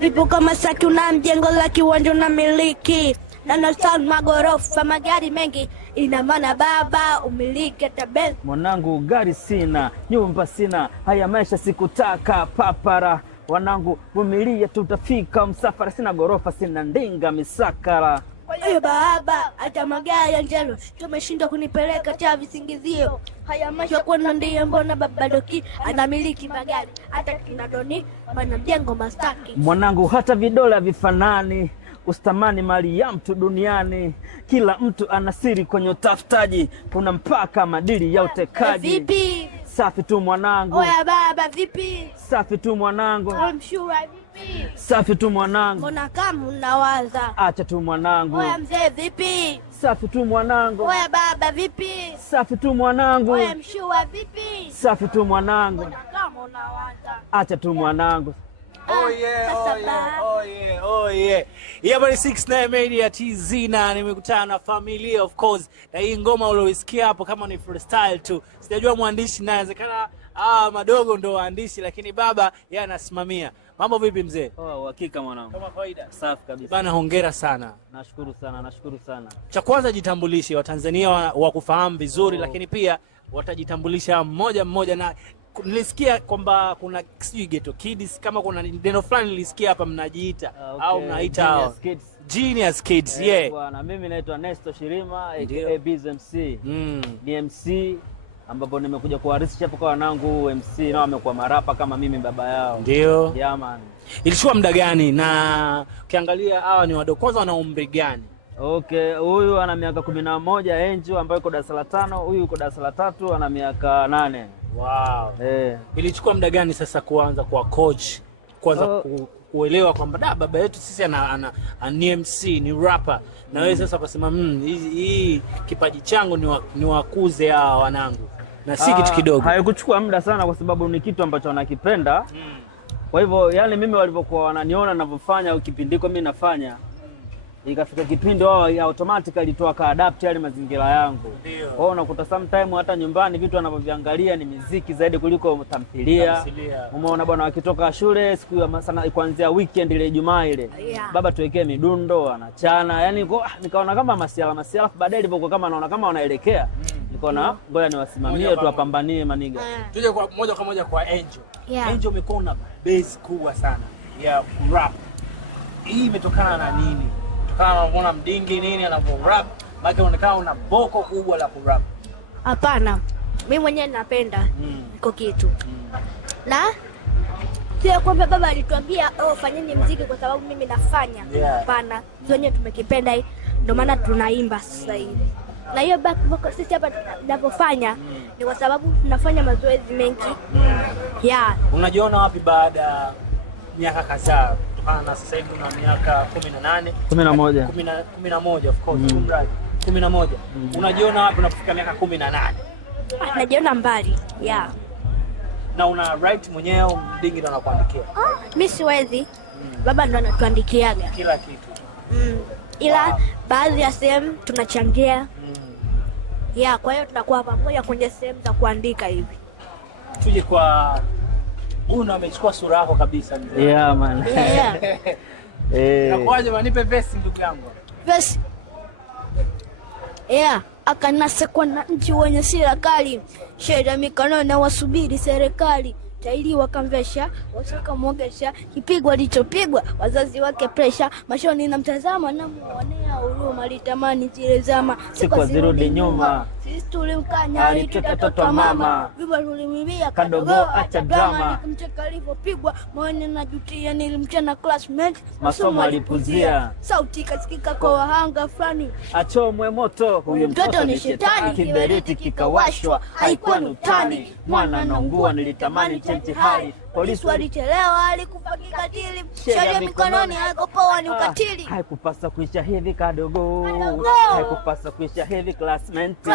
Vipo kama Saki una mjengo la kiwanja na miliki. Na nasan magorofa magari mengi. Ina maana baba umiliki tabel. Mwanangu gari sina, nyumba sina, haya maisha sikutaka papara. Wanangu vumilia tutafika, msafara sina gorofa sina ndinga misakara. Ayo baba, hata magari ya njano tumeshindwa kunipeleka cha visingizio. Haya maisha kwa ndiye mbona baba doki anamiliki magari hata kina Doni wana mjengo Masaki. Mwanangu hata vidola vifanani, ustamani mali ya mtu duniani. Kila mtu ana siri kwenye utafutaji, kuna mpaka madili ya utekaji. Vipi? Safi tu mwanangu. Oya baba vipi? Safi tu mwanangu. I'm sure vipi? Safi tu mwanangu. Mbona kama unawaza? Acha tu mwanangu. Oya mzee vipi? Safi tu mwanangu. Oya baba vipi? Safi tu mwanangu. Oya mshua vipi? Safi tu mwanangu. Mbona kama unawaza? Acha tu mwanangu. Oh yeah. Yeah, but 69 Media TZ na nimekutana na familia of course. Na hii ngoma ulioisikia hapo kama ni freestyle tu. Sijajua mwandishi na inawezekana madogo ndo waandishi lakini baba yeye anasimamia. Mambo vipi mzee? Hakika mwanangu. Kama kawaida. Safi kabisa. Bana hongera sana. Nashukuru sana. Cha kwanza jitambulishe, Watanzania wakufahamu vizuri lakini pia watajitambulisha mmoja na nilisikia kwamba kuna sijui Ghetto Kids kama kuna neno fulani nilisikia hapa mnajiita au mnaita Genius Kids. Yeah. Bwana mimi naitwa Nesto Shirima aka BZMC. Ni MC ambapo nimekuja kuharisisha hapo kwa wanangu MC na wamekuwa marapa kama mimi baba yao. Ndio. Yeah man. Ilikuwa muda gani na ukiangalia hawa ni wadogo kwanza wana umri gani? Okay, huyu ana miaka 11 Angel ambaye yuko darasa la 5, huyu yuko darasa la 3 ana miaka 8. Wow. Ilichukua muda gani sasa kuanza kwa coach? Kwanza kuelewa kwamba baba yetu sisi ana MC, ni rapper. Na wewe sasa ukasema hii kipaji changu ni wakuze hawa wanangu. Na si kitu kidogo. Haikuchukua muda sana kwa sababu ni kitu ambacho wanakipenda. Kwa hivyo yani mimi walivyokuwa wananiona ninavyofanya ukipindiko mimi nafanya. Ikafika kipindi wao automatically tu aka-adapt yale mazingira yangu. Kwa hiyo unakuta sometime hata nyumbani vitu wanavyoviangalia ni muziki zaidi kuliko tamthilia. Umeona bwana wakitoka shule siku sana kuanzia weekend ile Ijumaa ile. Baba tuwekee midundo anachana. Yaani nikaona kama masiala baadaye ilipokuwa kama naona kama wanaelekea. Nikaona ngoja niwasimamie tu wapambanie maniga. Tuje kwa moja kwa Angel. Angel umekuwa na base kubwa sana ya rap. Hii imetokana na nini? Kama unaona mdingi nini anapo-rap, maana unaonekana una boko kubwa la ku-rap. Hapana. Mimi mwenyewe napenda iko kitu. Na sio kwamba baba alituambia fanyeni muziki kwa sababu mimi nafanya. Hapana. Wenyewe tumekipenda ndio maana tunaimba sasa hivi. Na hiyo back vocal sisi hapa tunapofanya ni kwa sababu tunafanya mazoezi mengi. Unajiona wapi baada miaka kadhaa? Kutokana na sasa hivi una miaka 11 of course. 11. Unajiona wapi unapofika miaka 18? Najiona mbali. Na una write mwenyewe mdingi ndo anakuandikia? Mimi siwezi. Baba ndo anatuandikiaga kila kitu. Ila baadhi ya sehemu tunachangia. Kwa hiyo tunakuwa pamoja kwenye sehemu za kuandika hivi. Tuje kwa Una amechukua sura yako kabisa mzee. Man. Nakuaje manipe verse ndugu yangu? Verse. Akanasekwa na nchi wenye serikali. Sheria mikononi na wasubiri serikali. Taili wakamvesha, wakamwogesha, kipigwa alichopigwa, wazazi wake pressure, mashoni na mtazama na muonea huruma, litamani zile zama, siku zirudi nyuma. Sisi tulimkanya alitoka mama, viva tulimwibia kadogo acha drama, nikamcheka alipopigwa, moyo najutia nilimchana classmate, masomo alipuzia, sauti kasikika kwa wahanga fulani, achomwe moto, huyo mtoto ni shetani, kiberiti kikawashwa, haikuwa nutani, mwana naungua nilitamani chenchi hali, polisi walichelewa alikufa kikatili, sheria mikononi haikopoa ni ukatili. Haikupasa kuisha hivi kadogo, haikupasa kuisha hivi classmate,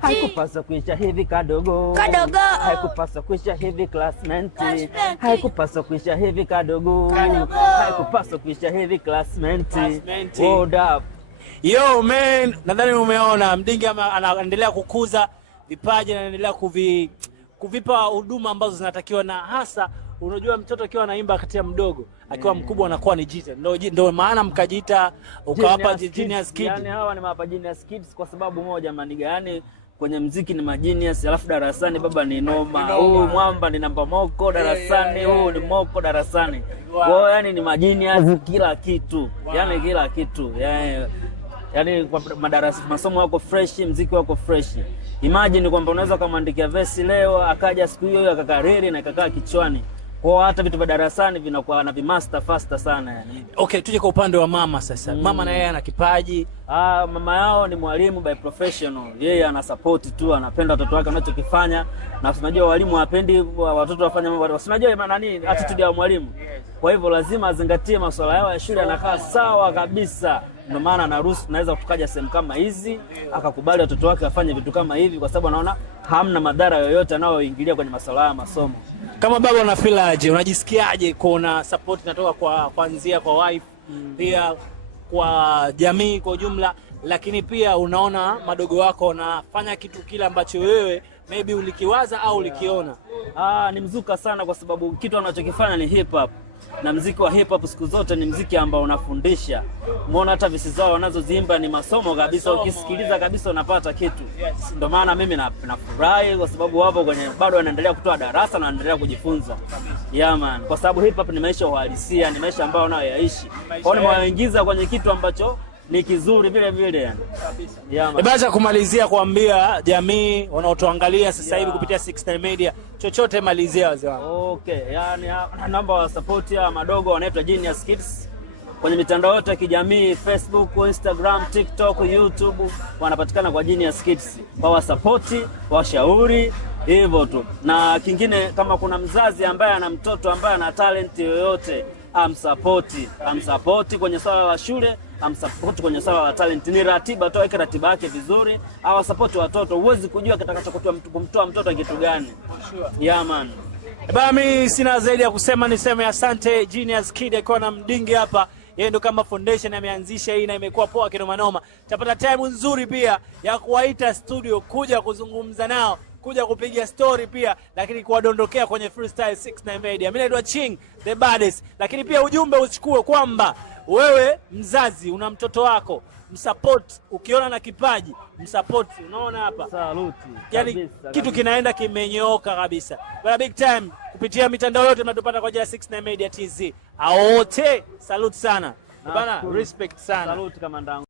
haikupasa kuisha hivi kadogo, haikupasa kuisha hivi classmate, haikupasa kuisha hivi kadogo, haikupasa kuisha hivi classmate. Hold up. Yo man, nadhani umeona mdingi anaendelea kukuza vipaji na anaendelea kuvipa huduma ambazo zinatakiwa, na hasa unajua mtoto akiwa anaimba kati ya mdogo, akiwa mkubwa anakuwa ni jita. Ndio maana mkajiita ukawapa Genius Kid. Yani hawa ni mapa Genius Kids kwa sababu moja maniga, yani kwenye mziki ni magenius, alafu darasani baba ni noma. Huyu mwamba ni namba moko darasani, huyu ni moko darasani. Wao yani ni magenius kila kitu. Yani kila kitu. Yani kwa madarasa masomo yako fresh, mziki wako fresh. Imagine kwamba unaweza kumwandikia verse leo akaja siku hiyo akakariri na ikakaa kichwani. Kwa hata vitu vya darasani vinakuwa na vimaster faster sana yani. Okay, tuje kwa upande wa mama sasa. Mama na yeye ana kipaji. Mama yao ni mwalimu by professional. Yeye ana support tu, anapenda watoto wake wanachokifanya. Na tunajua walimu hawapendi watoto wafanye mambo. Tunajua nani attitude ya mwalimu. Kwa hivyo lazima azingatie masuala yao ya shule, anakaa sawa kabisa. Ndio maana anaruhusu tunaweza kukaja sehemu kama hizi, akakubali watoto wake wafanye vitu kama hivi kwa sababu anaona hamna madhara yoyote anayoingilia kwenye masuala ya masomo. Kama baba unafilaje? Unajisikiaje kuona support inatoka kwa kuanzia kwa wife, pia kwa jamii kwa ujumla, lakini pia unaona madogo wako wanafanya kitu kile ambacho wewe maybe ulikiwaza au ulikiona? Ni mzuka sana kwa sababu kitu anachokifanya ni hip hop. Na mziki wa hip hop siku zote ni mziki ambao unafundisha. Umeona hata visi zao wanazoziimba ni masomo kabisa, ukisikiliza kabisa unapata kitu. Ndio maana mimi nafurahi kwa sababu wapo kwenye bado wanaendelea kutoa darasa na wanaendelea kujifunza. Yeah man, kwa sababu hip hop ni maisha uhalisia, ni maisha ambayo wanayoishi. Kwa hiyo nimewaingiza kwenye kitu ambacho ni kizuri vile vile yani. Yeah, baada kumalizia kuambia jamii wanaotuangalia sasa hivi kupitia 69 Media, chochote malizia wazee wangu. Okay, yani namba wa support ya madogo wanaitwa Genius Kids. Kwenye mitandao yote ya kijamii, Facebook, Instagram, TikTok, YouTube, wanapatikana kwa Genius Kids. Kwa support, washauri, hivyo tu. Na kingine kama kuna mzazi ambaye ana mtoto ambaye ana talent yoyote, amsupport kwenye swala la shule, amsupport kwenye swala la talent. Ni ratiba tu, weke ratiba yake vizuri, au support watoto. Huwezi kujua kitakachokumtoa mtoto kitu gani. Yeah man. Mimi sina zaidi ya kusema, niseme asante Genius Kid akiwa na mdingi hapa. Yeye ndo kama foundation ameanzisha hii na imekuwa poa kinoma noma. Tapata time nzuri pia ya kuwaita studio kuja kuzungumza nao, kuja kupiga story pia, lakini kuwadondokea kwenye freestyle 69 Media. Mimi naitwa Ching the baddest, lakini pia ujumbe usichukue kwamba wewe mzazi una mtoto wako, msupport. Ukiona na kipaji msupport. Unaona hapa saluti, yani kitu kinaenda kimenyooka kabisa bwana. Big time kupitia mitandao yote mnatupata kwa jina 69 Media TZ. Aote salute sana bwana, respect sana, salute kama ndangu.